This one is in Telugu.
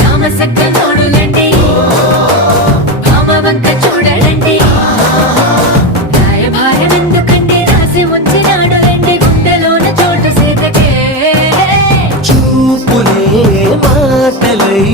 రామసక్క నోడులండి భామవంక చూడలండి రాయభారం ఎందుకండి రాసి ఉంచినాడు రండి గుండెలోన చోటు సీతకే చూపులే మాటలై